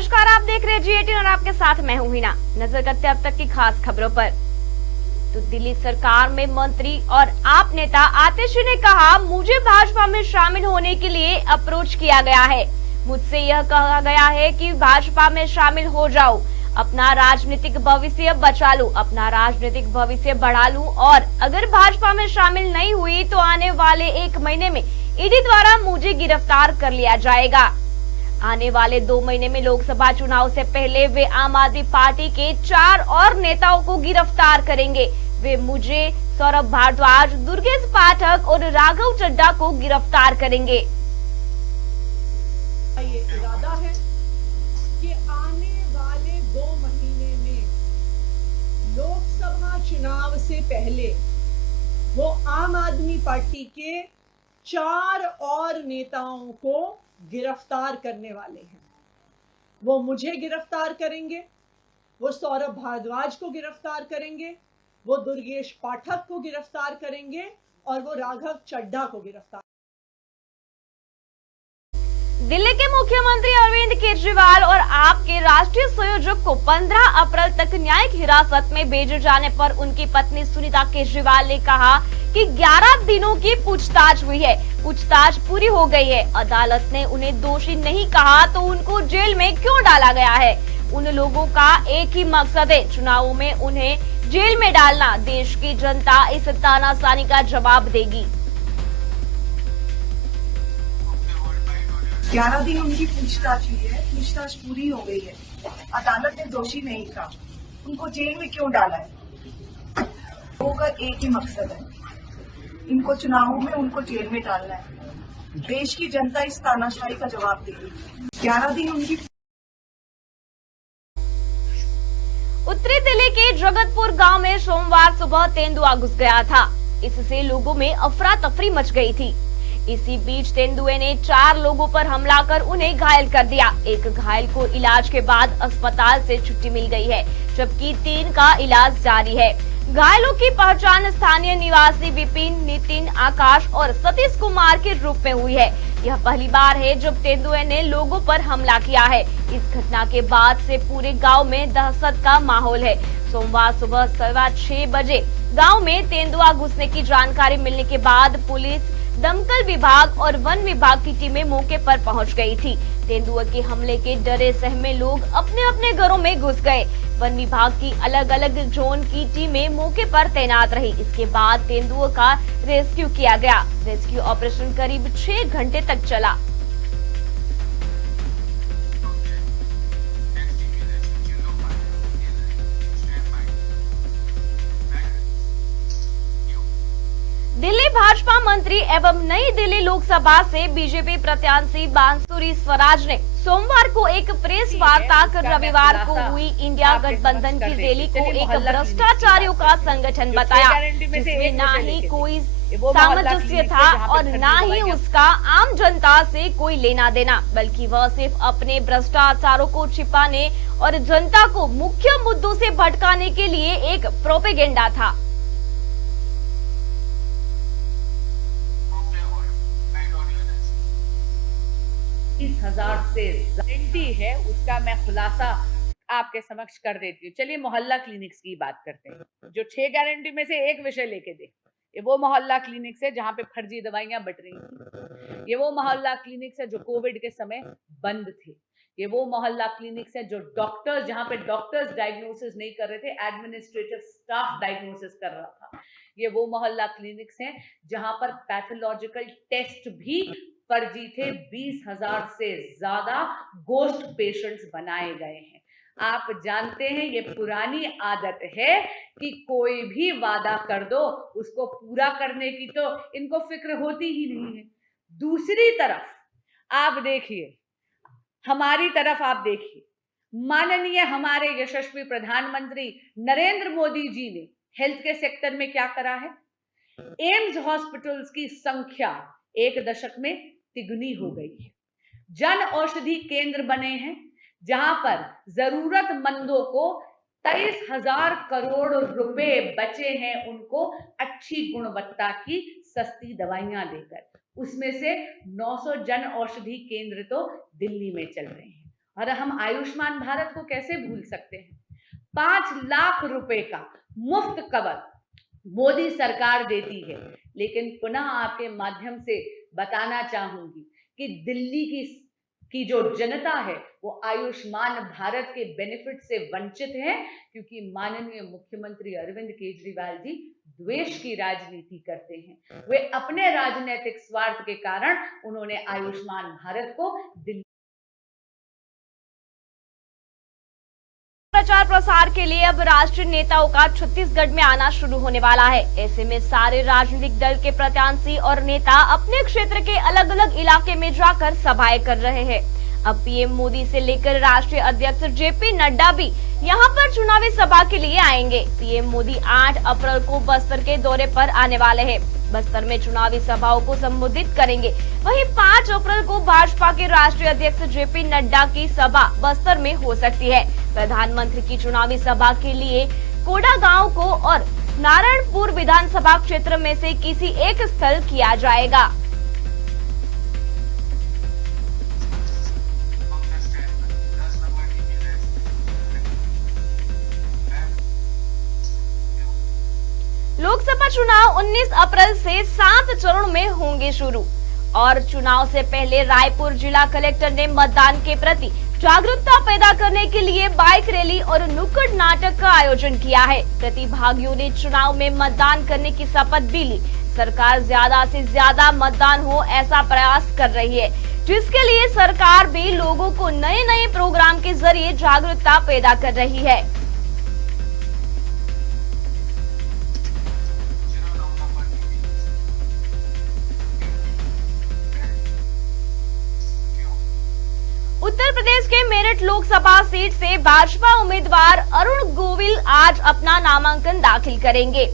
नमस्कार, आप देख रहे हैं G18 और आपके साथ मैं हूं हिना। नजर करते हैं अब तक की खास खबरों पर। तो दिल्ली सरकार में मंत्री और आप नेता आतिशी ने कहा, मुझे भाजपा में शामिल होने के लिए अप्रोच किया गया है। मुझसे यह कहा गया है कि भाजपा में शामिल हो जाओ, अपना राजनीतिक भविष्य बचा लूं, अपना राजनीतिक भविष्य बढ़ा लूं, और अगर भाजपा में शामिल नहीं हुई तो आने वाले 1 महीने में ईडी द्वारा मुझे गिरफ्तार कर लिया जाएगा। आने वाले 2 महीने में लोकसभा चुनाव से पहले वे आम आदमी पार्टी के 4 और नेताओं को गिरफ्तार करेंगे। वे मुझे, सौरभ भारद्वाज, दुर्गेश पाठक और राघव चड्ढा को गिरफ्तार करेंगे। ये इरादा है कि आने वाले 2 महीने में लोकसभा चुनाव से पहले वो आम आदमी पार्टी के 4 और नेताओं को गिरफ्तार करने वाले हैं। वो मुझे गिरफ्तार करेंगे, वो सौरभ भारद्वाज को गिरफ्तार करेंगे, वो दुर्गेश पाठक को गिरफ्तार करेंगे और वो राघव चड्ढा को गिरफ्तार। दिल्ली के मुख्यमंत्री अरविंद केजरीवाल और आप के राष्ट्रीय संयोजक को 15 अप्रैल तक न्यायिक हिरासत में भेजे जाने पर उनकी पत्नी सुनीता केजरीवाल ने कहा कि 11 दिनों की पूछताछ हुई है, पूछताछ पूरी हो गई है। अदालत ने उन्हें दोषी नहीं कहा तो उनको जेल में क्यों डाला गया है? उन लोगों का एक ही मकसद है, चुनावों में उन्हें जेल में डालना। देश की जनता इस तानाशाही का जवाब देगी। 11 दिन उनकी पूछताछ हुई है, पूछताछ पूरी हो गई है। अदालत ने दोषी नहीं कहा, उनको जेल में क्यों डाला है? लोगों का एक ही मकसद है, इनको चुनावों में उनको जेल में डालना है। देश की जनता इस तानाशाही का जवाब देगी। 11 दिन उनकी। उत्तरी दिल्ली के जगतपुर गांव में सोमवार सुबह तेंदुआ घुस गया था। इससे लोगों में अफरा तफरी मच गई थी। इसी बीच तेंदुए ने 4 लोगों पर हमला कर उन्हें घायल कर दिया। एक घायल को इलाज के बाद अस्पताल से छुट्टी मिल गई है, जबकि 3 का इलाज जारी है। घायलों की पहचान स्थानीय निवासी विपिन, नितिन, आकाश और सतीश कुमार के रूप में हुई है। यह पहली बार है जब तेंदुए ने लोगों पर हमला किया है। इस घटना के बाद से पूरे गांव में दहशत का माहौल है। सोमवार सुबह 6:15 बजे गांव में तेंदुआ घुसने की जानकारी मिलने के बाद पुलिस, दमकल विभाग और वन विभाग की टीमें मौके पर पहुंच गई थी। तेंदुआ के हमले के डरे सहमे लोग अपने अपने घरों में घुस गए। वन विभाग की अलग अलग जोन की टीमें मौके पर तैनात रही। इसके बाद तेंदुआ का रेस्क्यू किया गया। रेस्क्यू ऑपरेशन करीब 6 घंटे तक चला। दिल्ली भाजपा मंत्री एवं नई दिल्ली लोकसभा से बीजेपी प्रत्याशी बांसुरी स्वराज ने सोमवार को एक प्रेस वार्ता कर रविवार को हुई इंडिया गठबंधन की रैली को एक भ्रष्टाचारियों का संगठन बताया, जिसमें न ही कोई सामंजस्य था और न ही उसका आम जनता से कोई लेना देना, बल्कि वह सिर्फ अपने भ्रष्टाचारों को छिपाने और जनता को मुख्य मुद्दों से भटकाने के लिए एक प्रोपेगेंडा था। 20,000 से गारंटी है, उसका मैं खुलासा आपके समक्ष कर देती हूँ। चलिए मोहल्ला क्लिनिक्स की बात करते हैं। जो 6 गारंटी में से एक विषय लेके दे, ये वो मोहल्ला क्लिनिक्स है जहां पे फर्जी दवाइयां बट रही थी। ये वो मोहल्ला क्लिनिक्स है जो कोविड के समय बंद थे। ये वो मोहल्ला क्लिनिक्स है जो डॉक्टर्स, जहां पे डॉक्टर्स डायग्नोसिस नहीं कर रहे थे, एडमिनिस्ट्रेटिव स्टाफ डायग्नोसिस कर रहा था। ये वो मोहल्ला क्लिनिक्स हैं जहां पर पैथोलॉजिकल टेस्ट भी फर्जी थे। 20,000 से ज्यादा गोस्ट पेशेंट्स बनाए गए हैं। आप जानते हैं ये पुरानी आदत है कि कोई भी वादा कर दो, उसको पूरा करने की तो इनको फिक्र होती ही नहीं है। दूसरी तरफ आप देखिए, हमारी तरफ आप देखिए, माननीय हमारे यशस्वी प्रधानमंत्री नरेंद्र मोदी जी ने हेल्थ के सेक्टर में क्या करा है। एम्स हॉस्पिटल्स की संख्या 1 दशक में तिगुनी हो गई है। जन औषधि केंद्र बने हैं जहां पर जरूरतमंदों को 23,000 करोड़ रुपए बचे हैं, उनको अच्छी गुणवत्ता की सस्ती दवाइयां देकर। उसमें से 900 जन औषधि केंद्र तो दिल्ली में चल रहे हैं। और हम आयुष्मान भारत को कैसे भूल सकते हैं? 5 लाख रुपए का मुफ्त कवर मोदी सरकार देती है। लेकिन पुनः आपके माध्यम से बताना चाहूंगी कि दिल्ली की जो जनता है वो आयुष्मान भारत के बेनिफिट से वंचित है, क्योंकि माननीय मुख्यमंत्री अरविंद केजरीवाल जी द्वेष की राजनीति करते हैं। वे अपने राजनीतिक स्वार्थ के कारण उन्होंने आयुष्मान भारत को दिल्ली प्रचार प्रसार के लिए अब राष्ट्रीय नेताओं का छत्तीसगढ़ में आना शुरू होने वाला है। ऐसे में सारे राजनीतिक दल के प्रत्याशी और नेता अपने क्षेत्र के अलग अलग इलाके में जाकर सभाएं कर रहे हैं। अब पीएम मोदी से लेकर राष्ट्रीय अध्यक्ष जेपी नड्डा भी यहां पर चुनावी सभा के लिए आएंगे। पीएम मोदी 8 अप्रैल को बस्तर के दौरे पर आने वाले हैं। बस्तर में चुनावी सभाओं को संबोधित करेंगे। वहीं 5 अप्रैल को भाजपा के राष्ट्रीय अध्यक्ष जेपी नड्डा की सभा बस्तर में हो सकती है। प्रधानमंत्री की चुनावी सभा के लिए कोडागांव को और नारायणपुर विधानसभा क्षेत्र में से किसी एक स्थल किया जाएगा। लोकसभा चुनाव 19 अप्रैल से 7 चरण में होंगे शुरू और चुनाव से पहले रायपुर जिला कलेक्टर ने मतदान के प्रति जागरूकता पैदा करने के लिए बाइक रैली और नुक्कड़ नाटक का आयोजन किया है। प्रतिभागियों ने चुनाव में मतदान करने की शपथ भी ली। सरकार ज्यादा से ज्यादा मतदान हो ऐसा प्रयास कर रही है, जिसके लिए सरकार भी लोगों को नए नए प्रोग्राम के जरिए जागरूकता पैदा कर रही है। उत्तर प्रदेश के मेरठ लोकसभा सीट से भाजपा उम्मीदवार अरुण गोविल आज अपना नामांकन दाखिल करेंगे।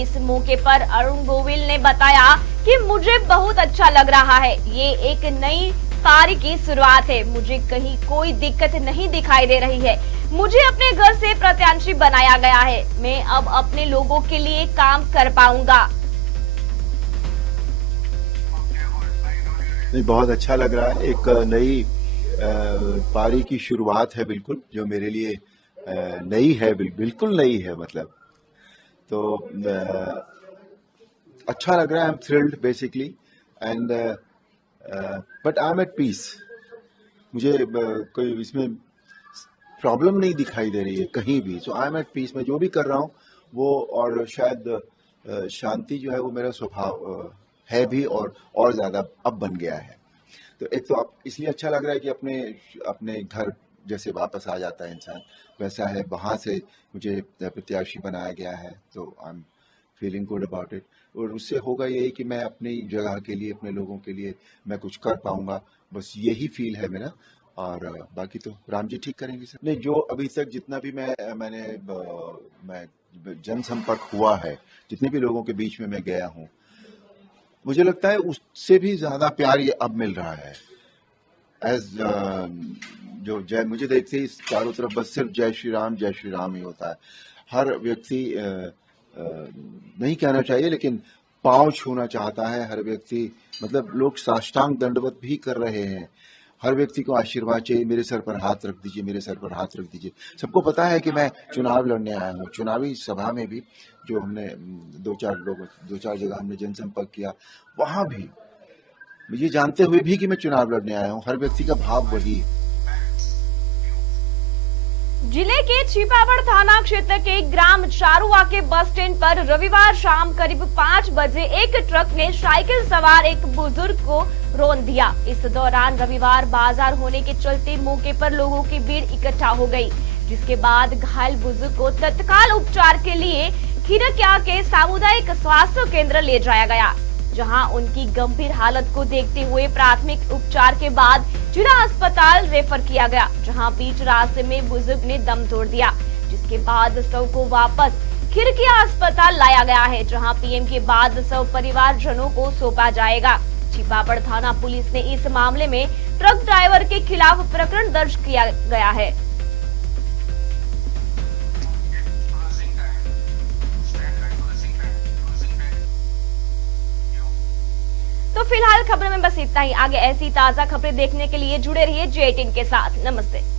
इस मौके पर अरुण गोविल ने बताया कि मुझे बहुत अच्छा लग रहा है। ये एक नई पारी की शुरुआत है। मुझे कहीं कोई दिक्कत नहीं दिखाई दे रही है। मुझे अपने घर से प्रत्याशी बनाया गया है। मैं अब अपने लोगों के लिए काम कर पाऊंगा। बहुत अच्छा लग रहा है। एक नई पारी की शुरुआत है, बिल्कुल जो मेरे लिए नई है, बिल्कुल नई है। मतलब तो अच्छा लग रहा है। I am thrilled basically and but I am at peace. मुझे कोई इसमें प्रॉब्लम नहीं दिखाई दे रही है कहीं भी। सो आई एम एट पीस। मैं जो भी कर रहा हूँ वो, और शायद शांति जो है वो मेरा स्वभाव है भी, और ज्यादा अब बन गया है। तो एक तो इसलिए अच्छा लग रहा है कि अपने घर जैसे वापस आ जाता है इंसान, वैसा है। वहाँ से मुझे प्रत्याशी बनाया गया है, तो I am feeling good about it. और उससे होगा यही कि मैं अपनी जगह के लिए, अपने लोगों के लिए मैं कुछ कर पाऊंगा। बस यही फील है मेरा, और बाकी तो राम जी ठीक करेंगे सर। नहीं, जो अभी तक जितना भी मैं जनसंपर्क हुआ है, जितने भी लोगों के बीच में मैं गया हूँ, मुझे लगता है उससे भी ज्यादा प्यार ये अब मिल रहा है। जो जय, मुझे देखते ही चारों तरफ बस सिर्फ जय श्री राम ही होता है। हर व्यक्ति नहीं कहना चाहिए, लेकिन पांव छूना चाहता है हर व्यक्ति। मतलब लोग साष्टांग दंडवत भी कर रहे हैं। हर व्यक्ति को आशीर्वाद चाहिए, मेरे सर पर हाथ रख दीजिए, मेरे सर पर हाथ रख दीजिए। सबको पता है कि मैं चुनाव लड़ने आया हूँ। चुनावी सभा में भी जो हमने दो चार जगह हमने जनसंपर्क किया, वहां भी मुझे जानते हुए भी कि मैं चुनाव लड़ने आया हूँ, हर व्यक्ति का भाव वही है। जिले के छिपावड़ थाना क्षेत्र के ग्राम चारुआ के बस स्टैंड पर रविवार शाम करीब 5 बजे एक ट्रक ने साइकिल सवार एक बुजुर्ग को रौंद दिया। इस दौरान रविवार बाजार होने के चलते मौके पर लोगों की भीड़ इकट्ठा हो गई, जिसके बाद घायल बुजुर्ग को तत्काल उपचार के लिए खिरकिया के सामुदायिक स्वास्थ्य केंद्र ले जाया गया, जहां उनकी गंभीर हालत को देखते हुए प्राथमिक उपचार के बाद जिला अस्पताल रेफर किया गया, जहां बीच रास्ते में बुजुर्ग ने दम तोड़ दिया, जिसके बाद शव को वापस खिरकिया अस्पताल लाया गया है, जहां पीएम के बाद शव परिवारजनों को सौंपा जाएगा। छिपावड़ थाना पुलिस ने इस मामले में ट्रक ड्राइवर के खिलाफ प्रकरण दर्ज किया गया है। तो तो फिलहाल खबरों में बस इतना ही। आगे ऐसी ताजा खबरें देखने के लिए जुड़े रहिए J18 के साथ। नमस्ते।